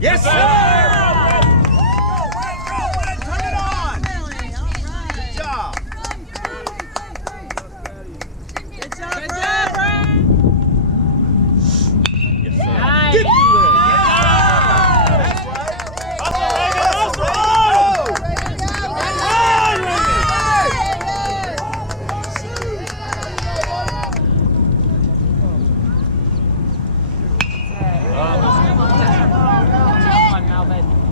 Yes, sir! Turn it on! Good job! Good job, Brad! Yes, sir. Nice! Get through there! Yes, sir! That's right!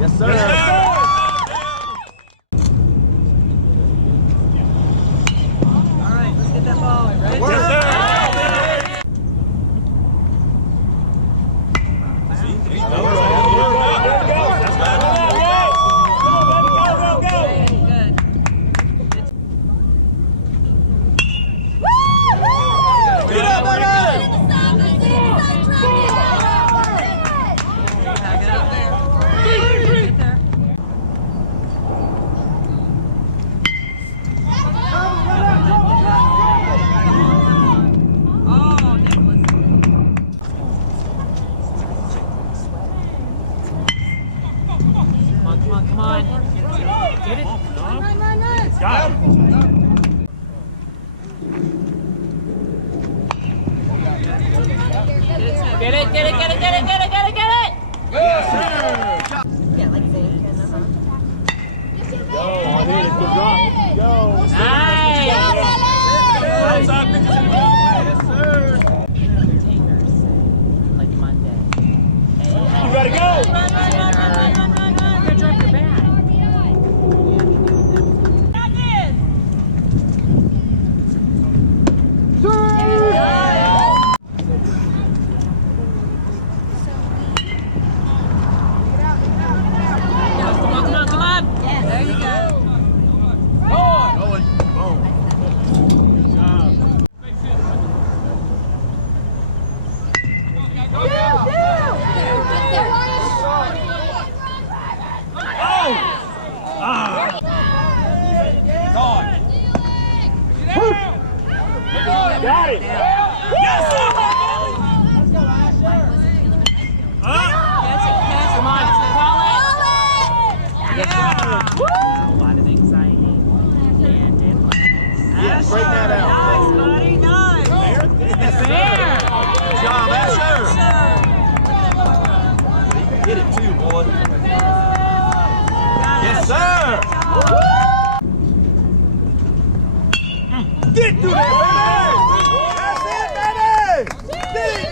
Yes, sir. Yes, sir. All right, let's get that ball. Ready? Yes, sir. Come on. Get it. Got it. Get it. Yes, sir. Yeah, like Zane. Oh, there it is. Good drop. Go. Nice. Outside pitches in the ball. Yes, sir. Takers, like Monday. You gotta go. Run. You're gonna drop your bat. Come on. Yeah, there you go. Going. Boom. Good job. Got it. Yes, sir. Come on, call it. Yeah. A lot of anxiety. And Yeah, break that out. Nice, buddy. Nice. Yes, sir. Good job, Asher. Get it too, boy. Yes, sir. Get through there, baby. That's it, baby. Dig.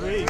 Three.